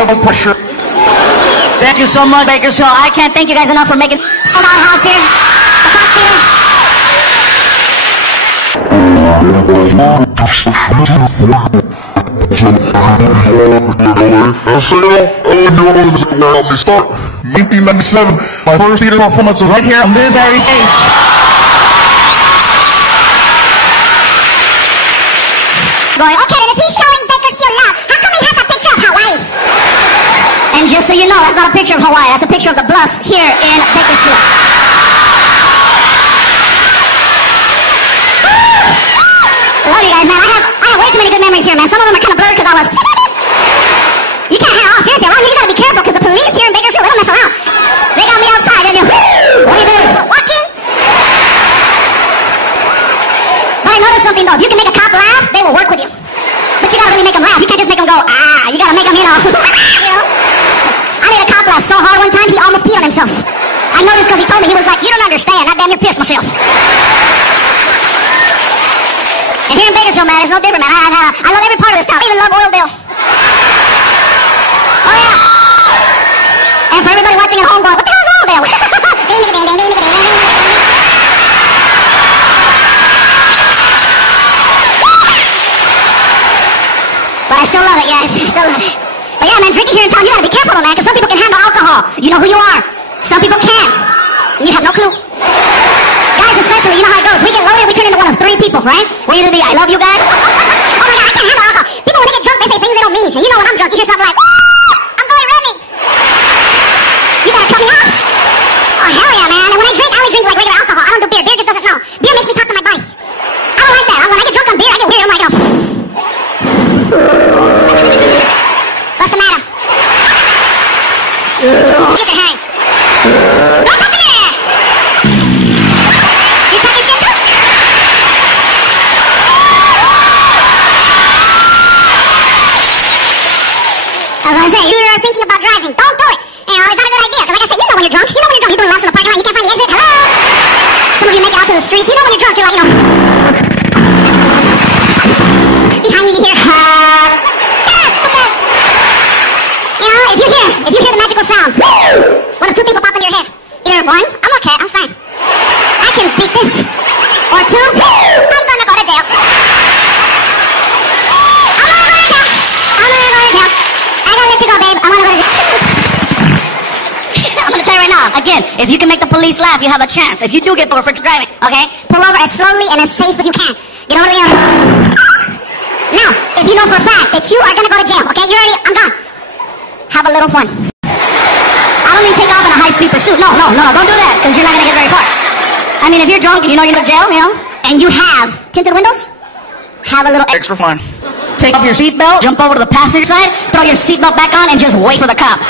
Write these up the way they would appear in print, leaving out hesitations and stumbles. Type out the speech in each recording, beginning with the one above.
have no pressure. Thank you so much, Bakersfield. I can't thank you guys enough for making sold out house here. The Fox Theater. 1997, my first theater performance was right here on this very stage. Going, okay, and if he's showing Bakersfield love, how come he has a picture of Hawaii? And just so you know, that's not a picture of Hawaii. That's a picture of the bluffs here in Bakersfield. I love you guys, man. I have way too many good memories here, man. Some of them are kind of blurred because I was... You can't have... Oh, seriously, around here you gotta be careful because the police here in Bakersfield, they don't mess around. They got me outside and they're... What are you doing? Walking? But I noticed something, though. If you can make a cop laugh, they will work with you. But you gotta really make them laugh. You can't just make them go, ah. You gotta make them, you know... you know? I made a cop laugh so hard one time, he almost peed on himself. I noticed because he told me, he was like, you don't understand. I damn near pissed myself. And here in Bakersfield, man, it's no different, man. I love every part of this town. I even love Oildale. Oh, yeah. And for everybody watching at home going, what the hell is Oildale? But I still love it, guys. I still love it. But yeah, man, drinking here in town, you gotta be careful, though, man, because some people can handle alcohol. You know who you are. Some people can't. And you have no clue. Guys, especially, you know how it goes. We get loaded, we turn into one of three people, right? We're either the I love you guy. Oh my God, I can't handle alcohol. People, when they get drunk, they say things they don't mean. And you know when I'm drunk, you hear something like, I'm going running. You better cut me off. Oh, hell yeah, man. And when I drink, I only drink like regular alcohol. I don't do beer. Beer just doesn't know. Beer makes me talk to my body. I don't like that. When I get drunk on beer, I get weird. I'm like, oh. What's the matter? You can hang. Don't touch me! You talking shit too? I was gonna say, you were thinking about driving. Don't do it. You know, it's not a good idea. Because like I said, you know when you're drunk. You know when you're drunk. You're doing laps in the parking lot. You can't find the exit. Hello? Some of you make it out to the streets. You know when you're drunk. You're like, you know. Behind you, you hear, shut up, stupid. You know, if you hear the magical sound, one of two things will pop in your head. Either one, I'm okay, I'm fine. I can beat this. Or two, I'm gonna go to jail. I gotta let you go, babe. I wanna go to jail. I'm gonna tell you right now, again, if you can make the police laugh, you have a chance. If you do get pulled over for driving, okay, pull over as slowly and as safe as you can. You know what I mean? Now, if you know for a fact that you are gonna go to jail, okay, you ready? I'm gone. Have a little fun. I don't mean take off in a high-speed pursuit. No, don't do that, because you're not gonna get very far. I mean, if you're drunk and you know you're going to jail, you know, and you have tinted windows, have a little extra fun. Take off your seatbelt, jump over to the passenger side, throw your seatbelt back on, and just wait for the cop.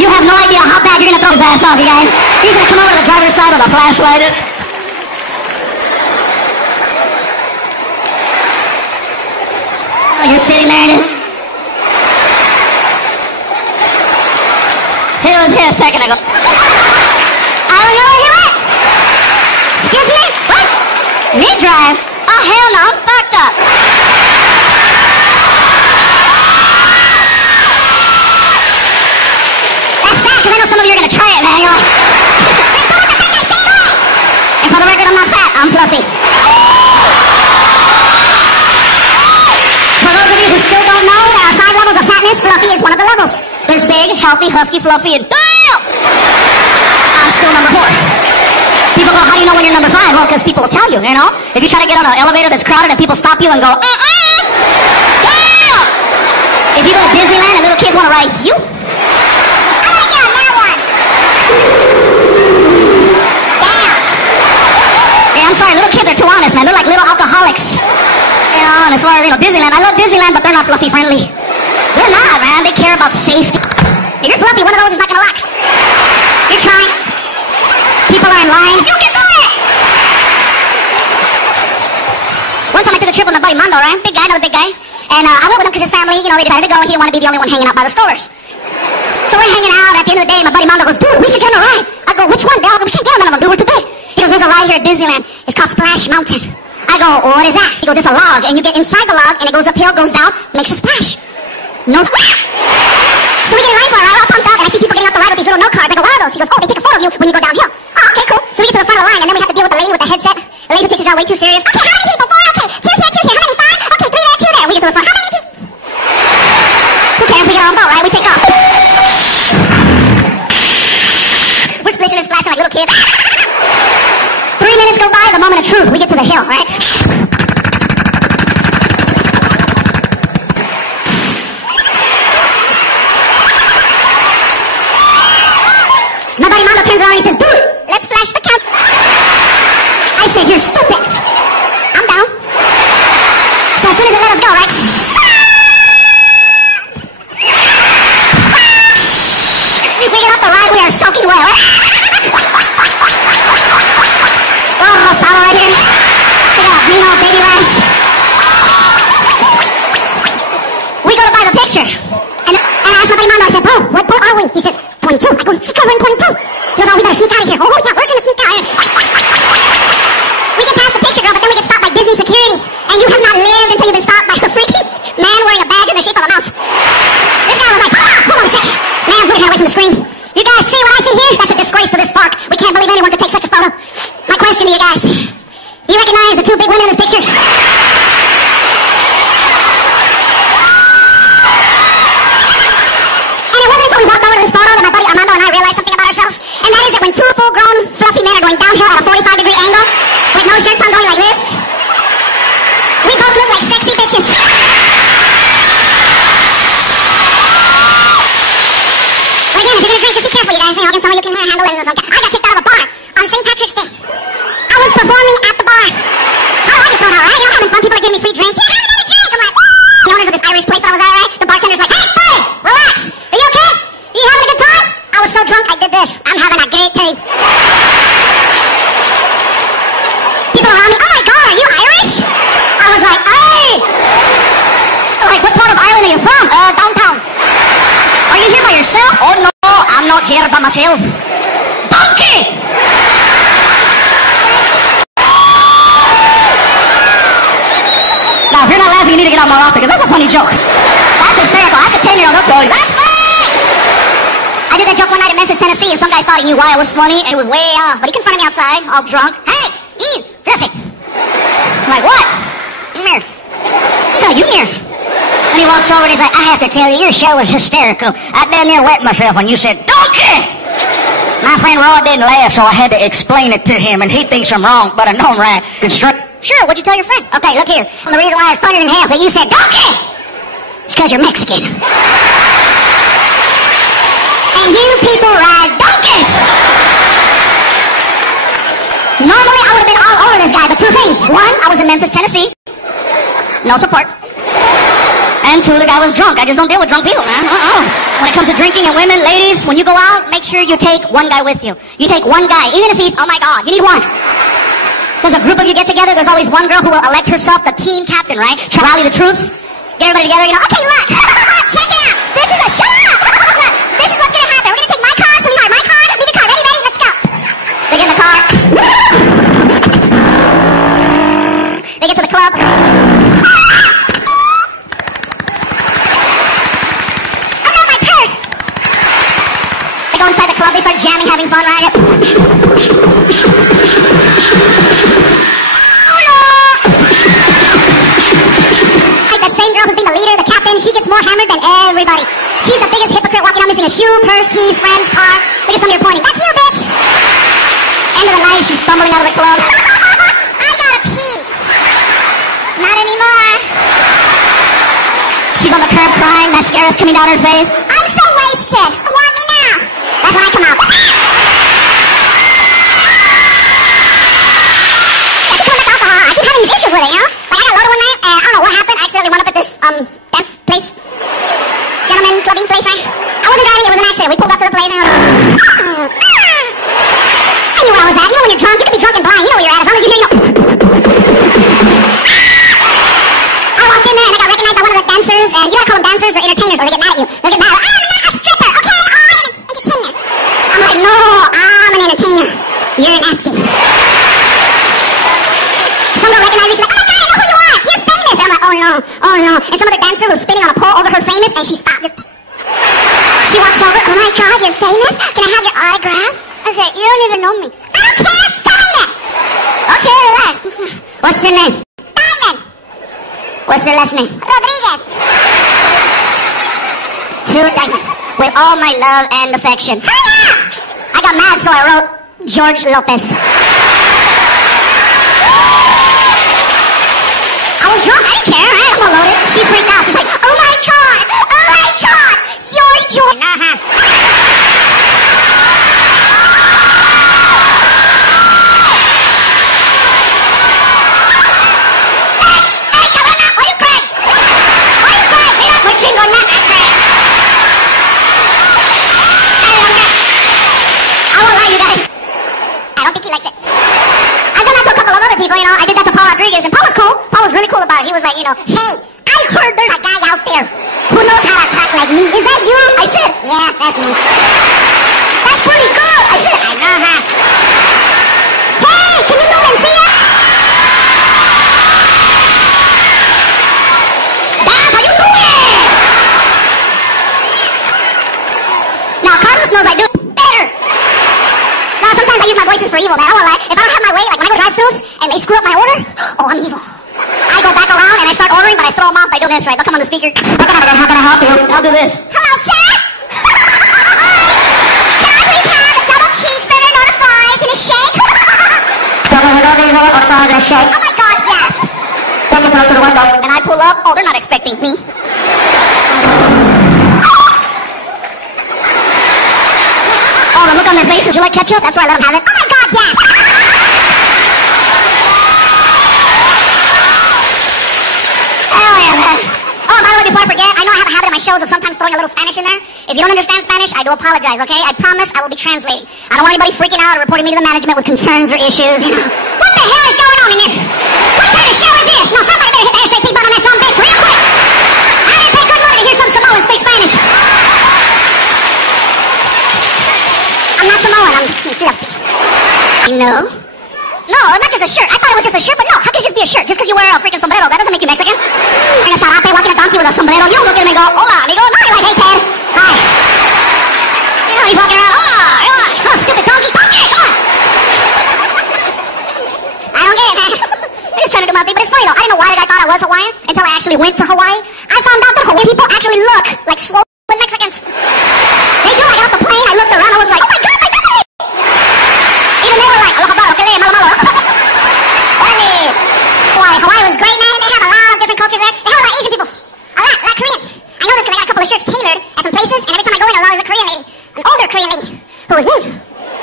You have no idea how bad you're gonna throw his ass off, you guys. He's gonna come over to the driver's side with a flashlight. Oh, you're sitting there. He was here a second ago. I don't know where he went. Excuse me? What? Me drive? Oh, hell no, I'm fucked up. That's sad, because I know some of you are going to try it, man. You're like, hey, don't let the fat guy say that. And for the record, I'm not fat, I'm fluffy. For those of you who still don't know, there are 5 levels of fatness. Fluffy is one of the levels. There's big, healthy, husky, fluffy, and damn! I'm still number 4. People go, how do you know when you're number 5? Well, because people will tell you, you know? If you try to get on an elevator that's crowded and people stop you and go, damn! If you go to Disneyland and little kids want to ride you, I want to get on that one. Damn. Yeah, I'm sorry, little kids are too honest, man. They're like little alcoholics. You know, and as far as, you know, Disneyland, I love Disneyland, but they're not fluffy friendly. They're not, man. They care about safety. If you're fluffy, one of those is not going to lock. You're trying. People are in line. You can do it! One time I took a trip with my buddy Mondo, right? Big guy, another big guy. And I went with him because his family, you know, they decided to go and he didn't want to be the only one hanging out by the strollers. So we're hanging out. At the end of the day, my buddy Mondo goes, dude, we should get on a ride. I go, which one? We can't get on none of them, dude. We're too big. He goes, there's a ride here at Disneyland. It's called Splash Mountain. I I go, well, what is that? He goes, it's a log, and you get inside the log, and it goes uphill, goes down, makes a splash. No splash. So we get in line for it, right? We're all pumped up, and I see people getting off the ride with these little note cards. I go, what are those? He goes, oh, they take a photo of you when you go downhill. Oh, okay, cool. So we get to the front of the line, and then we have to deal with the lady with the headset. The lady who takes your job way too serious. Okay, how many people? 4? Okay, 2 here, 2 here. How many? 5? Okay, 3 there, 2 there. We get to the front. How many people? Who cares? We get our own boat, right? We take off. We're splishing and splashing like little kids. 3 minutes go by, the moment of truth. We get to the hill, right? My buddy Mando turns around and he says, dude, let's flash the camp. I said, you're stupid. I'm down. So as soon as it let us go, right? We get off the ride, we are soaking wet. Oh, sour right here. We got green old baby rash. We go to buy the picture. And I asked my buddy Mando, I said, bro, what part are we? He says, 22. I go, she's covering 22. He goes, oh, we better sneak out of here. Oh, yeah, we're gonna sneak out. We get past the picture, girl, but then we get stopped by Disney security. And you have not lived until you've been stopped by a freaky man wearing a badge in the shape of a mouse. This guy was like, hold on a second. Man, we're away from the screen. You guys see what I see here? That's a disgrace to this park. We can't believe anyone could take such a photo. My question to you guys, you recognize the 2 big women in this picture? We walked over to this photo that my buddy Armando and I realized something about ourselves, and that is that when 2 full-grown, fluffy men are going downhill at a 45-degree angle, with no shirts on going like this, we both look like sexy bitches. But again, if you're gonna drink, just be careful, you guys. Again, some of you can handle it. I got kicked out of a bar on St. Patrick's Day. I was performing at the bar. How do I get thrown out, right? You know, having fun, people are giving me free drinks. Yeah, have another drink. I'm like, the owners of this Irish place that I was at, right? The bartender's like, hey, buddy, relax. Are you okay? You having a good time? I was so drunk I did this. I'm having a great time. People around me, oh my god, are you Irish? I was like, hey! Like, what part of Ireland are you from? Downtown. Are you here by yourself? Oh no, I'm not here by myself. Donkey! Now, if you're not laughing, you need to get out more often, because that's a funny joke. That's hysterical. Ask a 10-year-old, they'll tell you. That's funny! I did that joke one night in Memphis, Tennessee, and some guy thought he knew why it was funny, and it was way off. But he confronted me outside, all drunk. Hey, Eve, Fluffy. I'm like, what? Come here. No, you here. And he walks over and he's like, I have to tell you, your show was hysterical. I damn near wet myself when you said, donkey! My friend Roy didn't laugh, so I had to explain it to him, and he thinks I'm wrong, but I know I'm right. Sure, what'd you tell your friend? Okay, look here. The reason why I was funnier than hell, but you said, donkey! It's because you're Mexican. And you people ride donkeys! Normally, I would have been all over this guy, but 2 things. 1, I was in Memphis, Tennessee. No support. And 2, the guy was drunk. I just don't deal with drunk people, man. When it comes to drinking and women, ladies, when you go out, make sure you take 1 guy with you. You take 1 guy, even if he's, oh my God, you need 1. There's a group of you get together, there's always 1 girl who will elect herself the team captain, right? To rally the troops, get everybody together, you know, okay, look, check it out, this is a show! Look, this is what's gonna happen. We're gonna take my car, sweetheart, my car, leave the car, ready, let's go. They get in the car. They get to the club. Oh no, my purse! They go inside the club, they start jamming, having fun, right? Same girl who's being the leader, the captain, she gets more hammered than everybody. She's the biggest hypocrite walking out missing a shoe, purse, keys, friends, car. Look at some of your pointing. That's you, bitch! End of the night, she's stumbling out of the club. I gotta pee. Not anymore. She's on the curb crying, mascara's coming down her face. I'm so wasted. Want me now? That's when I come out. I keep coming with alcohol. I keep having these issues with it, you know? Like, I got loaded one night, and I don't know what happened. I accidentally wound up at this, dance place. Gentleman clubbing place, right? I wasn't driving, it was an accident. We pulled up to the place, and I knew where I was at. You know when you're drunk, you can be drunk and blind. You know where you're at. As long as you hear, you know. I walked in there, and I got recognized by one of the dancers, and you gotta call them dancers or entertainers, or they get mad at you. They'll get mad. I'm not a stripper, okay? Oh, I'm an entertainer. I'm like, no, I'm an entertainer. You're nasty. Some girl recognized me, she's like, famous, and she stopped. She walks over. Oh my God, you're famous? Can I have your autograph? I said, you don't even know me. I don't care. Sign it. Okay, relax. What's your name? Diamond. What's your last name? Rodriguez. To Diamond. With all my love and affection. Hurry up! I got mad, so I wrote George Lopez. I was drunk. I didn't care. Right? I'm all loaded. She freaked out. She's like, oh my God. Oh my God. You're George. Hey, cabrona. Why you crying? Why you crying? Mira, muy chingona. I won't lie, you guys. I don't think he likes it. I've done that to a couple of other people, you know. I did that to Paul Rodriguez, and Paul was cool. Paul was really cool about it. He was like, you know, hey, I heard there's a guy out there who knows how to talk like me. Is that you? I said, yeah, that's me. That's pretty good. I said, I know, huh? Hey, can you go and see it? That's how you do it. Now, Carlos knows I do better. Now, sometimes I use my voices for evil, man. I won't lie. If I don't have my way, like when I go drive-thrus and they screw up my order, oh, I'm evil. I go back around and I start ordering, but I throw them off by doing this, right? They'll come on the speaker. How can I help you? I'll do this. Hello, sir. Can I please have a double cheeseburger, not a fries, and a shake? Double cheeseburger, not a fries, and a shake. Oh my God, yes. Then you pull up to the window. And I pull up. Oh, they're not expecting me. Oh, the look on their face. Would you like ketchup? That's where I let them have it. Oh my God, yes. Hell yeah, man. Oh, by the way, before I forget, I know I have a habit in my shows of sometimes throwing a little Spanish in there. If you don't understand Spanish, I do apologize, okay? I promise I will be translating. I don't want anybody freaking out or reporting me to the management with concerns or issues, you know. What the hell is going on in here? What kind of show is this? No, somebody better hit the SAP button on that son bitch real quick. I didn't pay good money to hear some Samoan speak Spanish. I'm not Samoan, I'm fluffy. No? No, not just a shirt. I thought it was just a shirt, but no. How can it just be a shirt? Just because you wear a freaking sombrero, that doesn't make you Mexican. And a sarape walking a donkey with a sombrero, you look at him and go, hola, amigo. No, you're like, hey, Ted. Hi. You know, he's walking around, hola, hola. Oh, stupid donkey, donkey, come on. I don't get it, man. I'm just trying to do my thing, but it's funny, though. I didn't know why the guy thought I was Hawaiian until I actually went to Hawaii. I found out that Hawaiian people actually look like swollen Mexicans. They do. I got off the plane, I looked around, I was like, oh my God, my family. Even they were like, aloha baro, kele, malo, malo. Boy, Hawaii was great, man. They have a lot of different cultures there. They have a lot of Asian people. A lot of Koreans. I know this because I got a couple of shirts tailored at some places, and every time I go in, there's always a Korean lady. An older Korean lady. Who was me.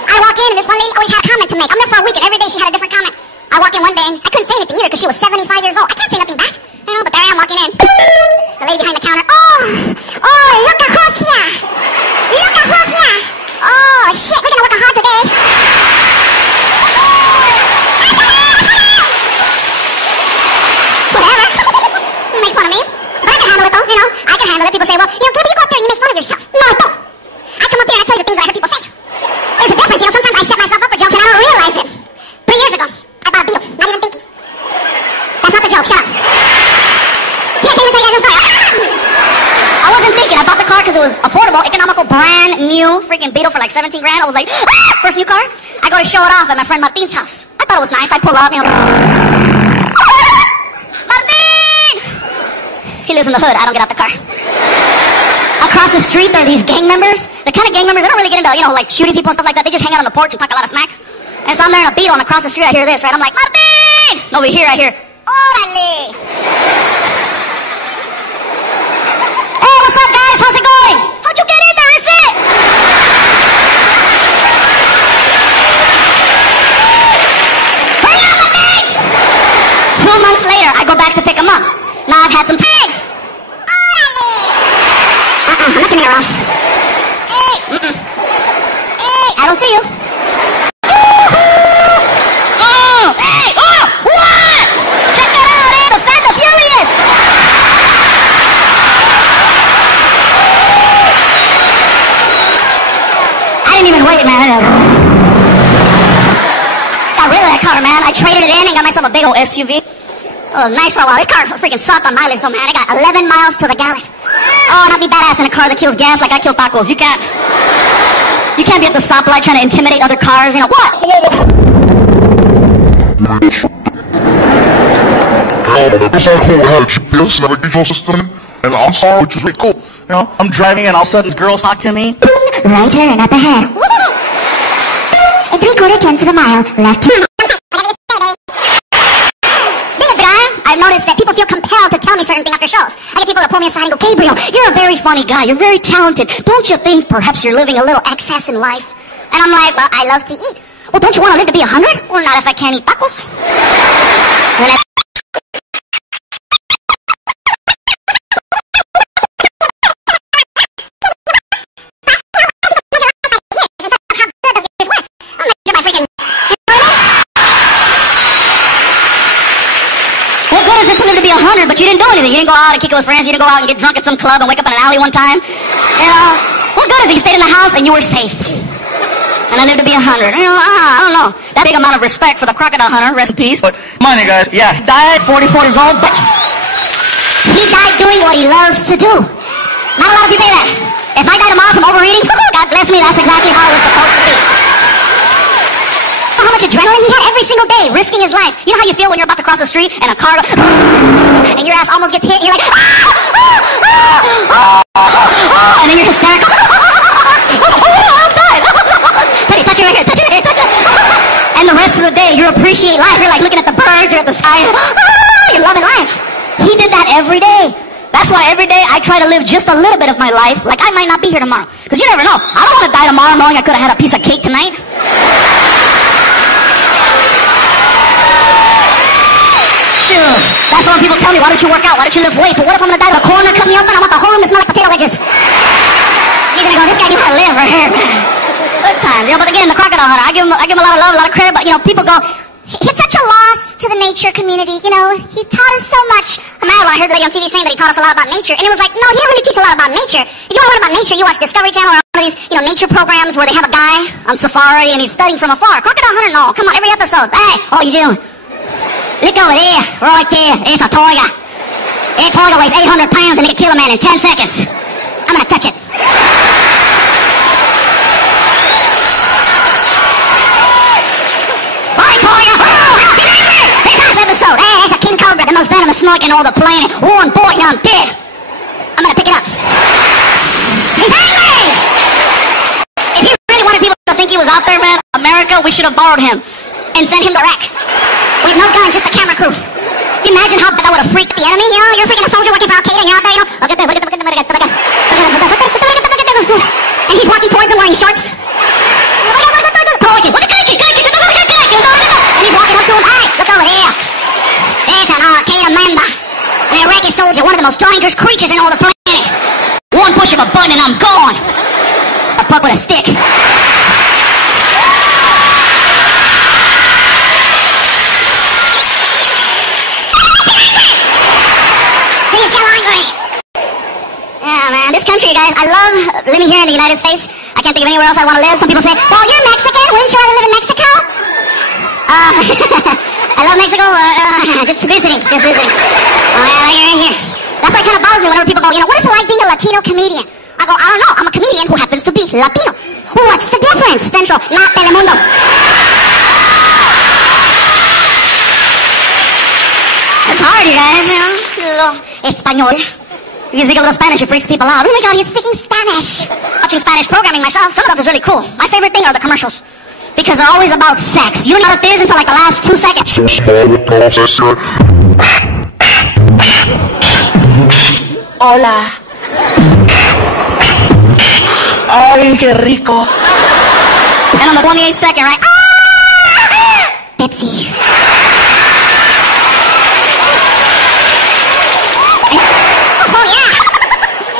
I walk in, and this one lady always had a comment to make. I'm there for a week, and every day she had a different comment. I walk in one day, and I couldn't say anything either because she was 75 years old. I can't say nothing back. You know, but there I am walking in. The lady behind the counter. Oh, look at Hopia. Look at Hopia. Oh, shit, we're gonna work hard today. Whatever. You make fun of me. But I can handle it, though. You know, I can handle it. People say, well, you know, Gabriel, you go up there and you make fun of yourself. No, I don't. I come up here and I tell you the things that I heard people say. There's a difference. You know, sometimes I set myself up for jokes and I don't realize it. 3 years ago, I bought a Beetle. Not even thinking. That's not the joke. Shut up. See, I can't even tell you guys a story. I wasn't thinking. I bought the car because it was affordable, economical, brand new freaking Beetle for like 17 grand. I was like, first new car. I go to show it off at my friend Martin's house. I thought it was nice. I pull up, you know. Martin! He lives in the hood. I don't get out the car. Across the street, there are these gang members. The kind of gang members, they don't really get into, you know, like shooting people and stuff like that. They just hang out on the porch and talk a lot of smack. And so I'm there in a Beetle, and across the street, I hear this, right? I'm like, Martin! And over here, I hear, Orale! Hey, what's up, guys? How's it going? How'd you get in there? Is it? Hurry up, Martin! 2 months later, I go back to pick him up. Now I've had some time. I'm not turning around. Hey! Hey! I don't see you. Oh! Hey! Oh! What? Check that out, eh? The Fast and Furious! I didn't even wait, man. Got rid of that car, man. I traded it in and got myself a big old SUV. It was nice for a while. This car freaking sucked on mileage, so man, I got 11 miles to the gallon. Oh, and I'd be badass in a car that kills gas like I kill tacos. You can't be at the stoplight trying to intimidate other cars. You know what? It's all cool. I had a GPS navigation system, and I'm sorry, which is really cool. You know, I'm driving and all of a sudden this girl talk to me. Right turn up ahead. A 3/4 tenths of a mile left turn. I've noticed that people feel compelled to tell me certain things after shows. I get people that pull me aside and go, Gabriel, you're a very funny guy. You're very talented. Don't you think perhaps you're living a little excess in life? And I'm like, well, I love to eat. Well, don't you want to live to be 100? Well, not if I can't eat tacos. And that's but you didn't do anything. You didn't go out and kick it with friends. You didn't go out and get drunk at some club and wake up in an alley one time. You know, what good is it? You stayed in the house and you were safe. And I lived to be 100. You know, I don't know. That big amount of respect for the crocodile hunter, rest in peace. But come on, you guys. Yeah, he died 44 years old, but he died doing what he loves to do. Not a lot of people say that. If I die tomorrow from overeating, God bless me, that's exactly how it was supposed to be. How much adrenaline he had every single day, risking his life. You know how you feel when you're about to cross the street and a car goes, and your ass almost gets hit, and you're like, and then you're hysterical. I'm dying. Touch it right here, touch it right here, touch it. And the rest of the day, you appreciate life. You're like looking at the birds, you're at the sky, you're loving life. He did that every day. That's why every day I try to live just a little bit of my life like I might not be here tomorrow. Because you never know. I don't want to die tomorrow knowing I could have had a piece of cake tonight. Sure. That's why when people tell me, why don't you work out? Why don't you lift weights? Well, what if I'm going to die? The coroner cuts me open and I want the whole room to smell like potato wedges. He's going to go, this guy knew how to live right here. Good times. You know, but again, the crocodile hunter, I give him a lot of love, a lot of credit, but, you know, people go, he's such a loss to the nature community, you know. He taught us so much. I'm mad when I heard the lady on TV saying that he taught us a lot about nature. And it was like, no, he didn't really teach a lot about nature. If you want to learn about nature, you watch Discovery Channel or one of these, you know, nature programs where they have a guy on safari and he's studying from afar. Crocodile hunter, no. Come on, every episode. Hey, what are you doing? Look over there, right there. It's a tiger. That tiger weighs 800 pounds and it can kill a man in 10 seconds. I'm gonna touch it. Alright, tiger. This last episode. Hey, it's a king cobra, the most venomous snake in all the planet. One bite and I'm dead. I'm gonna pick it up. He's angry! If you really wanted people to think he was out there, man, America, we should have borrowed him and sent him to Iraq. With no gun, just a camera crew. Can you imagine how bad that would have freaked the enemy? You know, you're freaking a soldier working for Al-Qaeda and you're out there, you know, look at that. And he's walking towards him wearing shorts. And he's walking up to him, hey, look over here. It's an Al-Qaeda member. An Iraqi soldier, one of the most dangerous creatures in all the planet. One push of a button and I'm gone. A puck with a stick. Yeah, man, this country, guys, I love living here in the United States. I can't think of anywhere else I want to live. Some people say, well, you're Mexican. Wouldn't you rather live in Mexico? I love Mexico. Just visiting. Oh, yeah, you're in here. That's why it kind of bothers me whenever people go, you know, what is it like being a Latino comedian? I go, I don't know. I'm a comedian who happens to be Latino. What's the difference? Central, not Telemundo. It's hard, you guys, you know. Español. If you speak a little Spanish, it freaks people out. Oh my God, he's speaking Spanish. Watching Spanish programming myself, some stuff is really cool. My favorite thing are the commercials. Because they're always about sex. You don't know what it is until like the last 2 seconds. Hola. Ay, qué rico. And on the 28th second, right? Pepsi. Oh, yeah.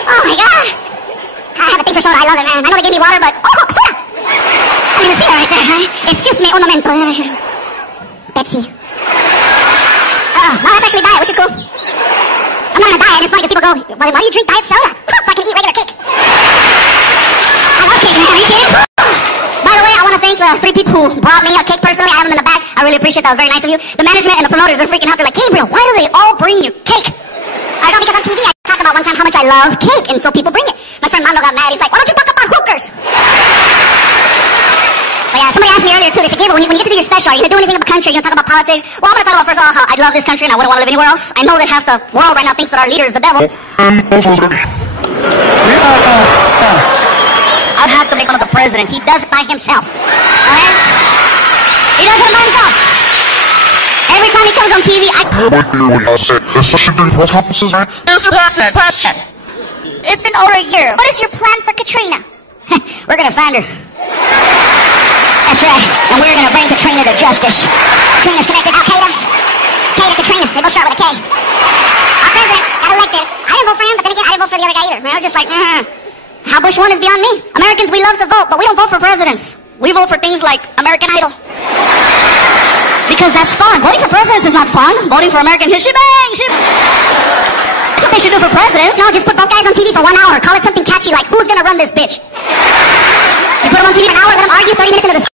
Oh, my God. I have a thing for soda. I love it, man. I know they gave me water, but... Oh, soda! I didn't even see that right there, huh? Excuse me, un momento. Pepsi. Oh, well, that's actually diet, which is cool. I'm not on a diet. It's funny because people go, well, why do you drink diet soda? So I can eat regular cake. I love cake, man. Are you kidding? By the way, I want to thank the 3 people who brought me a cake personally. I have them in the back. I really appreciate that. That was very nice of you. The management and the promoters are freaking out. They're like, Gabriel, why do they all bring you cake? I know, because on TV I talk about one time how much I love cake, and so people bring it. My friend Mando got mad. He's like, why don't you talk about hookers? But yeah, somebody asked me earlier too. They said, Gabriel, when you get to do your special, are you going to do anything about country? Are you going to talk about politics? Well, I'm going to talk about, first of all, how I love this country and I wouldn't want to live anywhere else. I know that half the world right now thinks that our leader is the devil. I'd have to make fun of the president. He does it by himself. Alright? He does it by himself. Every time he comes on TV, Especially during press conferences, right? Mr. President, question. It's been over a year. What is your plan for Katrina? We're gonna find her. That's right. And we're gonna bring Katrina to justice. Katrina's connected Al-Qaeda. K to Katrina. They both start with a K. Our president got elected. I didn't vote for him, but then again, I didn't vote for the other guy either. I was just like, How Bush won is beyond me. Americans, we love to vote, but we don't vote for presidents. We vote for things like American Idol. Because that's fun. Voting for presidents is not fun. Voting for American history, bang! That's what they should do for presidents. No, just put both guys on TV for 1 hour. Call it something catchy like, who's gonna run this bitch? You put them on TV for an hour, let them argue 30 minutes into this.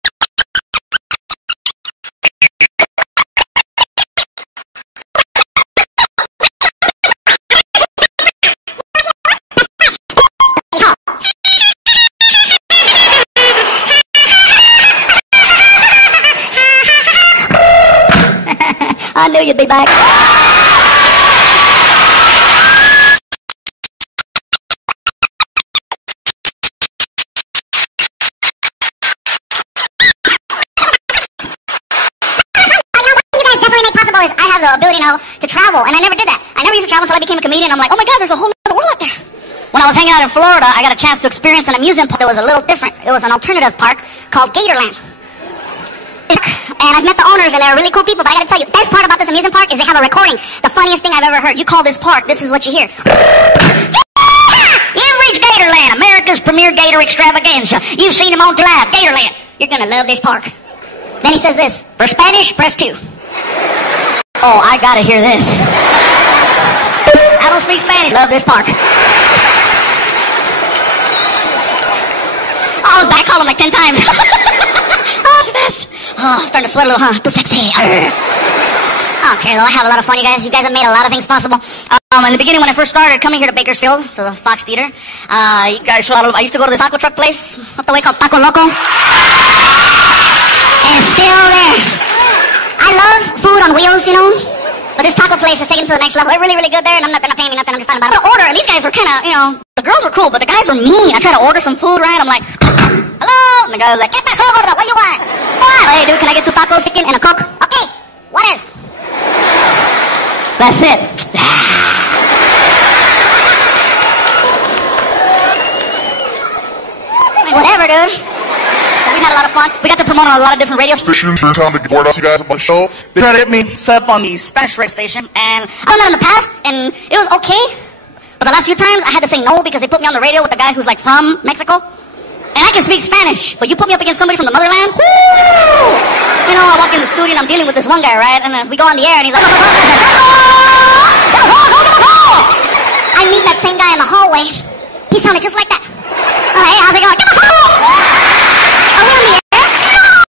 I knew you'd be back. Is I have the ability now to travel, and I never did that. I never used to travel until I became a comedian. I'm like, oh my God, there's a whole other world out there. When I was hanging out in Florida, I got a chance to experience an amusement park that was a little different. It was an alternative park called Gatorland. And I've met the owners, and they're really cool people, but I gotta tell you, the best part about this amusement park is they have a recording. The funniest thing I've ever heard. You call this park, this is what you hear. You've reached Gatorland, America's premier gator extravaganza. You've seen him on live, Gatorland. You're gonna love this park. Then he says this, for Spanish, press 2. Oh, I gotta hear this. I don't speak Spanish. Love this park. Oh, I was back calling like 10 times. Oh, it's the best. Oh, I'm starting to sweat a little, huh? Too sexy. Okay, though, I have a lot of fun, you guys. You guys have made a lot of things possible. In the beginning, when I first started coming here to Bakersfield, to the Fox Theater, you guys saw I used to go to this taco truck place up the way called Taco Loco. And it's still there. I love food on wheels, you know, but this taco place is taken to the next level. They're really, really good there, and they're not paying me nothing. I'm just talking about it. I'm gonna order, and these guys were kind of, you know, the girls were cool, but the guys were mean. I tried to order some food, right? I'm like, hello? And the guy was like, get back over there. What do you want? What? Hey, dude, can I get 2 tacos, chicken, and a Coke? Okay. What is? That's it. Like, whatever, dude. We had a lot of fun. We got to promote on a lot of different radio stations. We're trying to get word out to you guys about the show. They tried to get me set up on the Spanish radio station, and I've done that in the past, and it was okay. But the last few times, I had to say no because they put me on the radio with a guy who's like from Mexico. And I can speak Spanish, but you put me up against somebody from the motherland, whoo! You know, I walk in the studio and I'm dealing with this one guy, right? And then we go on the air and he's like, I meet that same guy in the hallway. He sounded just like that. Oh, hey, how's it going? Are we on the air?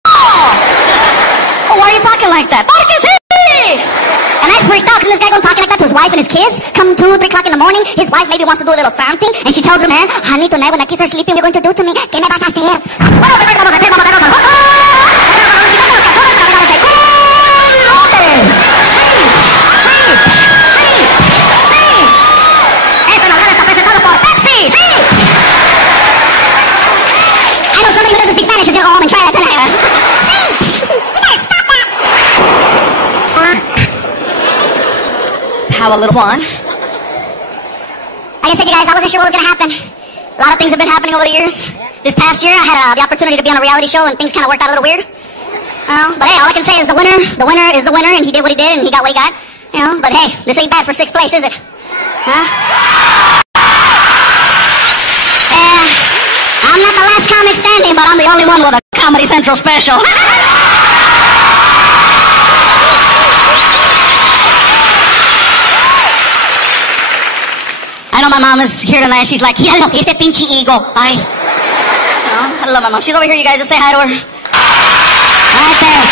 No! Oh, why are you talking like that? And I freaked out because this guy goes talking like that to his wife and his kids. Come 2, 3 o'clock in the morning, his wife maybe wants to do a little something, and she tells her man, honey, tonight when the kids are sleeping, you're going to do to me, ¿qué me vas a hacer? I know somebody who doesn't speak Spanish is going to go home and try that tonight. See? You better stop that. have a little fun. Like I said, you guys, I wasn't sure what was going to happen. A lot of things have been happening over the years. This past year, I had the opportunity to be on a reality show, and things kind of worked out a little weird. But hey, all I can say is the winner is the winner, and he did what he did, and he got what he got. You know, but hey, this ain't bad for 6th place, is it? Huh? I'm not the last comic standing, but I'm the only one with a Comedy Central special. I know my mom is here tonight. She's like, hello, este pinche ego. Bye. I love my mom. She's over here, you guys. Just say hi to her. Right there.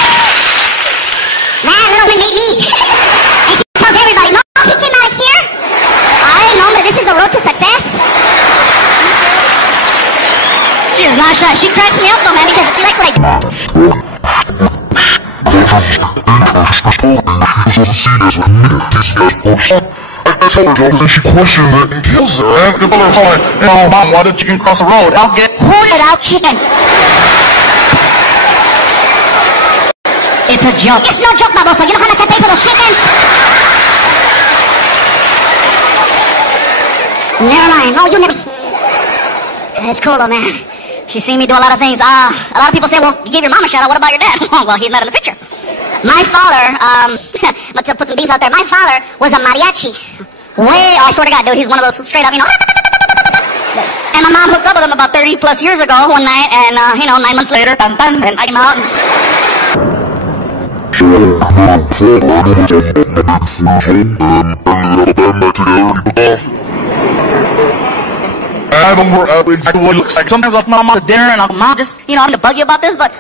That little one made me. And she tells everybody, no, he came out of here. She is not shy. She cracks me up though, man, because she likes what I do. I told her, and she questions it and kills her, and people are like, Mom, why did chicken cross the road? I'll get hooted out chicken. It's a joke. It's no joke, baboso. You know how much I pay for those chickens? Never mind. No, you never. It's cool though, man. She's seen me do a lot of things. A lot of people say, well, you gave your mom a shout out. What about your dad? Well, he's not in the picture. My father, let's put some beans out there. My father was a mariachi. I swear to God, dude, he's one of those straight up, And my mom hooked up with him about 30 plus years ago one night, and 9 months later, and I came out. I don't know exactly what it looks like. Sometimes I'll come home to dinner and I'll go, Mom, just, I'm gonna bug you about this, but,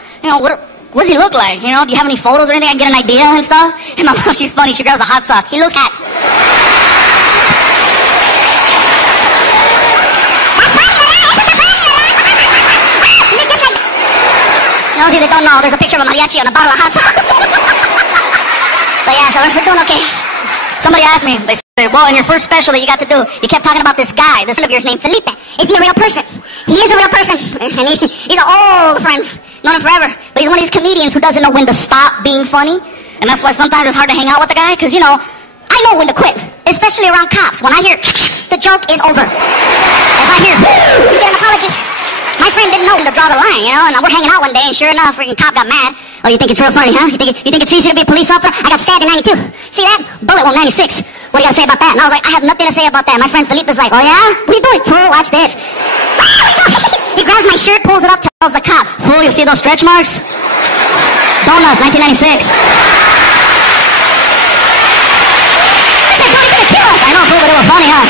what does he look like? Do you have any photos or anything? I can get an idea and stuff? And my mom, she's funny. She grabs a hot sauce. He looks hot. Those that don't know, there's a picture of a mariachi on a bottle of hot sauce. But yeah, so we're doing okay. Somebody asked me, they said, well, in your first special that you got to do, you kept talking about this guy, this friend of yours named Felipe. Is he a real person? He is a real person. And he's an old friend. Known him forever. But he's one of these comedians who doesn't know when to stop being funny. And that's why sometimes it's hard to hang out with the guy, because, I know when to quit. Especially around cops. When I hear, the joke is over. If I hear, you get an apology. My friend didn't know when to draw the line, and we're hanging out one day, and sure enough, freaking cop got mad. Oh, you think it's real funny, huh? You think it's easy to be a police officer? I got stabbed in 92. See that? Bullet wound 96. What do you got to say about that? And I was like, I have nothing to say about that. My friend Felipe is like, oh yeah? What are you doing? Fool, watch this. He grabs my shirt, pulls it up, tells the cop, fool, you see those stretch marks? Donuts, 1996. I said, fool, he's gonna kill us. I know, fool, but it was funny, huh?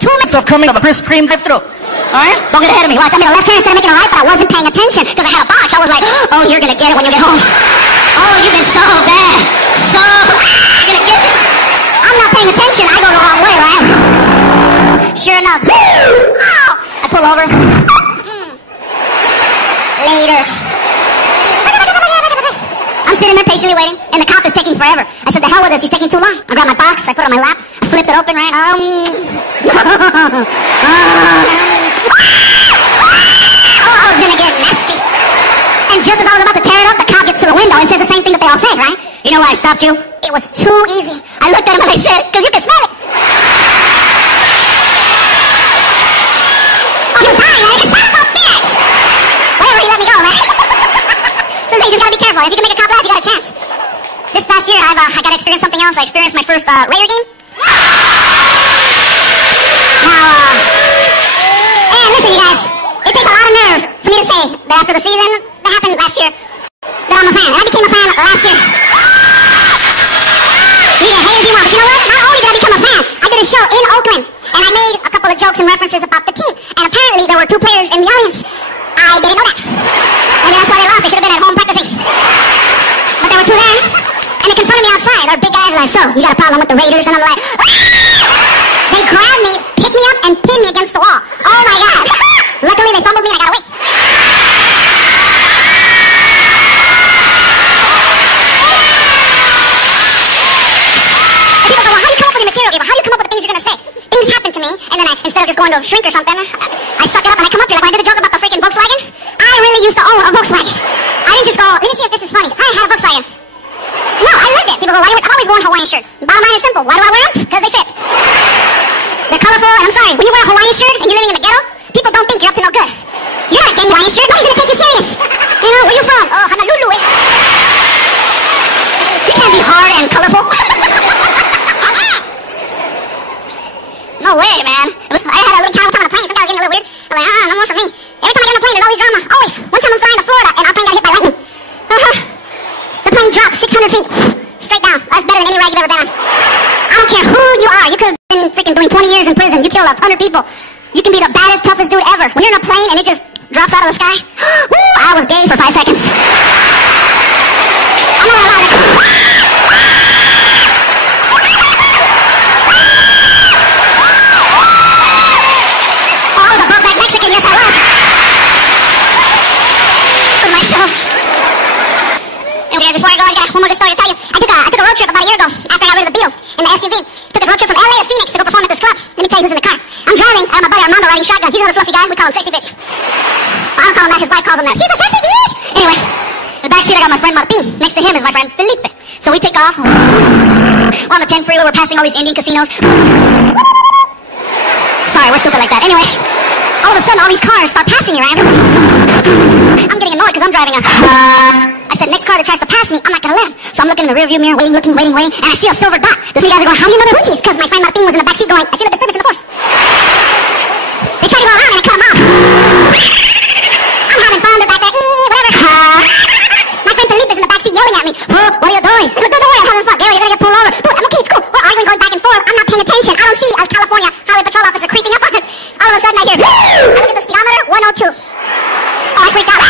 2 minutes of coming up a Krispy Kreme drive-thru. Alright? Don't get ahead of me. Watch, I made a left turn instead of making a right, but I wasn't paying attention because I had a box. I was like, oh, you're gonna get it when you get home. Oh, you've been so bad. You're gonna get it. I'm not paying attention. I go the wrong way, right? Sure enough. Oh, I pull over. Later. I'm sitting there patiently waiting, and the cop is taking forever. I said, the hell with this, he's taking too long. I grabbed my box, I put it on my lap, I flipped it open, right? I was gonna get nasty. And just as I was about to tear it up, the cop gets to the window and says the same thing that they all say, right? You know why I stopped you? It was too easy. I looked at him and I said, because you can smell it. Oh, he was high, man. Son of a bitch! Whatever, he let me go, man. So you just gotta be careful. If you can make a cop laugh, you got a chance. This past year, I got to experience something else. I experienced my first Raider game. Now, and listen, you guys, it takes a lot of nerve for me to say that after the season that happened last year, that I'm a fan. And I became a fan last year. You can hate if you want, but you know what? Not only did I become a fan, I did a show in Oakland, and I made a couple of jokes and references about the team. And apparently, there were 2 players in the audience. I didn't know that. Maybe that's why they lost. They should have been at home practicing. But there were 2 there, and they confronted me outside. They're big guys like, so, you got a problem with the Raiders? And I'm like, they grabbed me, picked me up, and pinned me against the wall. Oh my God. Luckily, they fumbled me and I got away. And people go, well, how do you come up with your material, Gabriel? How do you come up with the things you're going to say? Things happen to me, and then instead of just going to a shrink or something, I suck it up and I come up here. Like when I did the joke about the freaking Volkswagen, I really used to own a Volkswagen. I didn't just go, let me see if this is funny. I had a Volkswagen. No, I lived it. People go, why do you wear? I've always worn Hawaiian shirts. Bottom line is simple. Why do I wear them? Because they fit. They're colorful, and I'm sorry, when you wear a Hawaiian shirt and you're living in the ghetto, people don't think you're up to no good. You're not getting a Hawaiian shirt. Nobody's gonna take you serious. Where you from? Oh, Honolulu. You can't be hard and colorful. No way, man. I had a little time on the plane. Some guy was getting a little weird. I'm like, no more for me. Every time I get on the plane, there's always drama. Always. One time I'm flying to Florida, and our plane got hit by lightning. The plane dropped 600 feet. Straight down. That's better than any ride you've ever been on. I don't care who you are. You could have been freaking doing 20 years in prison. You killed 100 people. You can be the baddest, toughest dude ever. When you're in a plane and it just drops out of the sky, I was gay for 5 seconds. I'm not allowed to. Oh, I was a buff-back Mexican. Yes, I was. in the SUV. Took a road trip from LA to Phoenix to go perform at this club. Let me tell you who's in the car. I'm driving, I have my buddy Armando riding shotgun. He's another fluffy guy, we call him Sexy Bitch. I don't call him that, his wife calls him that. He's a sexy bitch! Anyway, in the backseat I got my friend Martin. Next to him is my friend Felipe. So we take off. We're on the 10 freeway, we're passing all these Indian casinos. Sorry, we're stupid like that. Anyway, all of a sudden all these cars start passing me, right? I'm getting annoyed because I'm driving a... I said, next car that tries to pass me, I'm not gonna let him. So I'm looking in the rearview mirror, waiting, and I see a silver dot. These guys are going, how do you know they're Hoochies? Because my friend Martin was in the backseat going, I feel a disturbance in the force. They tried to go around and I cut them off. I'm having fun, they're back there, whatever. My friend Felipe is in the backseat yelling at me. Oh, what are you doing? Look, don't worry, I'm having fun. Gary, you're gonna get pulled over. Dude, I'm okay, it's cool. We're arguing, going back and forth. I'm not paying attention. I don't see a California highway patrol officer creeping up on us. All of a sudden I hear, I look at the speedometer, 102. Oh, I freaked out.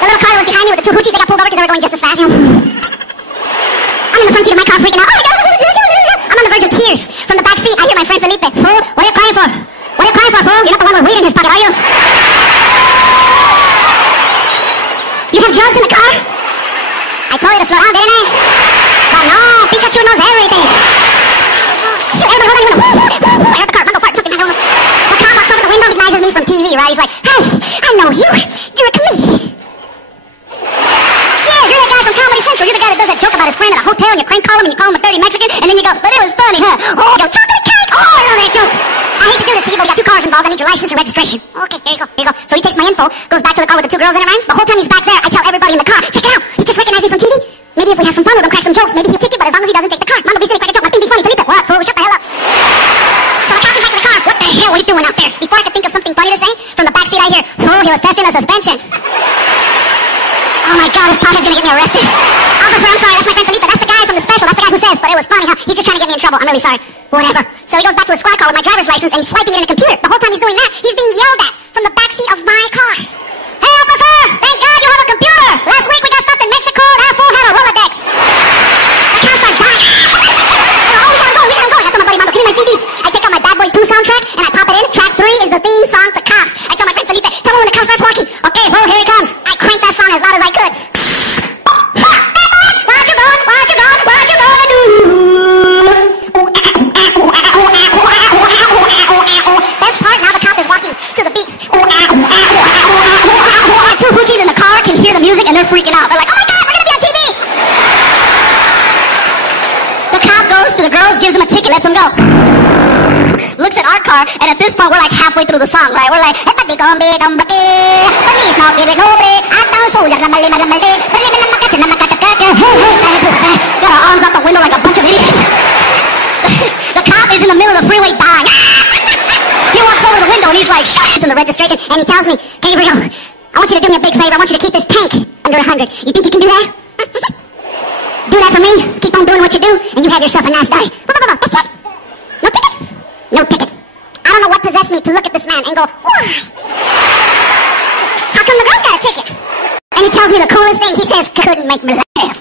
The little car that was behind me with the two Hoochies, they got pulled over because they were going just as fast. I'm in the front seat of my car freaking out. Oh my God, I'm on the verge of tears. From the back seat, I hear my friend Felipe. Fool, what are you crying for? What are you crying for, fool? You're not the one with weed in his pocket, are you? You have drugs in the car? I told you to slow down, didn't I? But no, Pikachu knows everything. Shoot, everybody hold on, I heard the car, Rumble fart, something, I don't know. The cop walks over the window, recognizes me from TV, right? He's like, hey, I know you. You're a comedian. Yeah, you're that guy from Comedy Central. You're the guy that does that joke about his friend at a hotel and you crank call him and you call him a dirty Mexican and then you go, but it was funny, huh? Oh, you go, chocolate cake. Oh, I love that joke. I hate to do this to you, but we got two cars involved. I need your license and registration. Okay, here you go, here you go. So he takes my info, goes back to the car with the two girls in it, right? The whole time he's back there, I tell everybody in the car, check it out. He just recognized me from TV. Maybe if we have some fun with him, crack some jokes, maybe he'll take it, but as long as he doesn't take the car. Mama, be silly, crack a joke. Martin, be funny. Felipe, what? Fool, shut the hell up. So the cop comes back to the car. What the hell are you doing out there? Before I could think of something funny to say, from the backseat I hear, fool, he was testing the suspension. Oh my God, this pothead's gonna get me arrested. Officer, I'm sorry, that's my friend Felipe. That's the guy from the special. That's the guy who says, but it was funny, huh? He's just trying to get me in trouble. I'm really sorry. Whatever. So he goes back to his squad car with my driver's license and he's swiping it in a computer. The whole time he's doing that, he's being yelled at from the backseat of my car. Hey, officer! Thank God you have a computer! Last week we got stuff in Mexico. That fool had a Rolodex. The cop starts dying. Oh, we gotta go. I tell my buddy, Mama, give me my CDs. I take out my Bad Boys 2 soundtrack and I pop it in. Track 3 is the theme song to Cops. I tell my friend Felipe, tell him when the cop starts walking. Okay, well, here he comes. I crank that song as loud as I could. What you gonna do? Best part, now the cop is walking to the beat. The two Hoochies in the car can hear the music and they're freaking out. They're like, oh my God, we're gonna be on TV. The cop goes to the girls, gives them a ticket, lets them go. Looks at our car, and at this point we're like halfway through the song, right? We're like, got our arms out the window like a bunch of idiots. The cop is in the middle of the freeway dying. He walks over the window and he's like, shut in the registration, and he tells me, Gabriel, I want you to do me a big favor. I want you to keep this tank under 100. You think you can do that? Do that for me. Keep on doing what you do, and you have yourself a nice day. No ticket. No ticket. I don't know what possessed me to look at this man and go, why? How come the girls got a ticket? And he tells me the coolest thing. He says, couldn't make me laugh.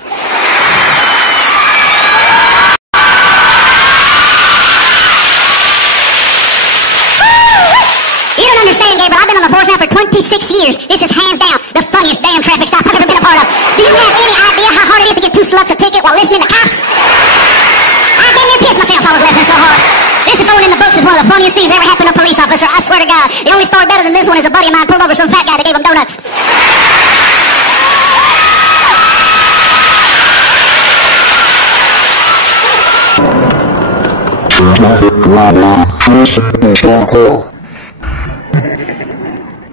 You don't understand, Gabriel. I've been on the force now for 26 years. This is hands down the funniest damn traffic stop I've ever been a part of. Do you have any idea how hard it is to get two sluts a ticket while listening to cops? I damn near pissed myself. I was laughing so hard. This is going in the books as one of the funniest things ever happened to a police officer. I swear to God. The only story better than this one is a buddy of mine pulled over some fat guy that gave him donuts.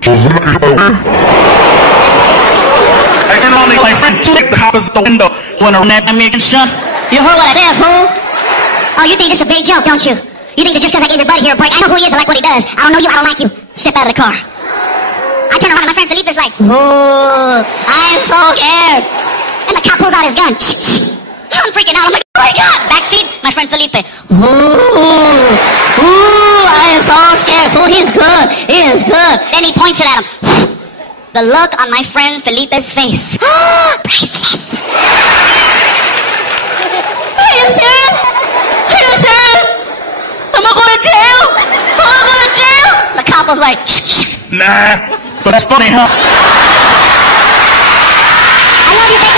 I can only my friend to the coppers the window when a net American shot. You heard what I said, fool? Oh, you think this is a big joke, don't you? You think that just because I gave your buddy here a break, I know who he is, I like what he does. I don't know you, I don't like you. Step out of the car. I turn around and my friend Felipe is like, ooh, I'm so scared. And the cop pulls out his gun. I'm freaking out. I'm like, oh my God. Backseat, my friend Felipe. Ooh, I am so scared. Fool, he's good. He is good. Then he points it at him. The look on my friend Felipe's face. Priceless. Are you serious? Are you serious? Am I going to jail? Am I going to jail? The cop was like, nah, but that's funny, huh? I love you, baby.